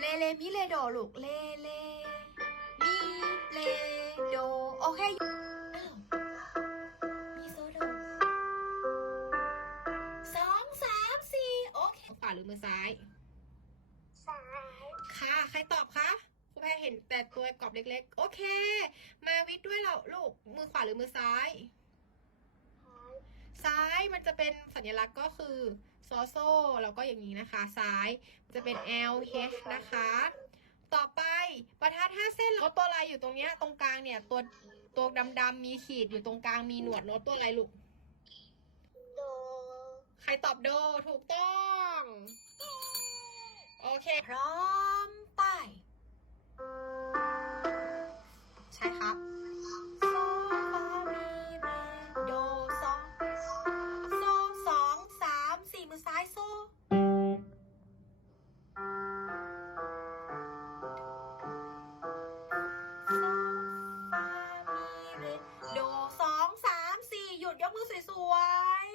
เลเลมิเลโดลูกเลเลมีเลโดโอเคอ้าวมีโซโดสองสามสี่โอเคขวาหรือมือซ้าย ซ้าย ค่ะ ใครตอบคะครูแพรเห็นแต่ตัวกรอบเล็กๆ โอเค มาวิทย์ด้วยเราลูกมือขวาหรือมือซ้าย ซ้ายมันจะเป็นสัญลักษณ์ก็คือ โซโซแล้วก็อย่างนี้นะคะซ้ายมันจะเป็น L H นะคะ ต่อไปประทัดห้าเส้นโน้ตตัวอะไรอยู่ตรงเนี้ยตรงกลางเนี่ยตัวตัวดำๆมีขีดอยู่ตรงกลางมีหนวดโน้ตตัวอะไรลูกโดใครตอบโดถูกต้อง โอเค พร้อมไป ใช่ครับ ยกมือสวย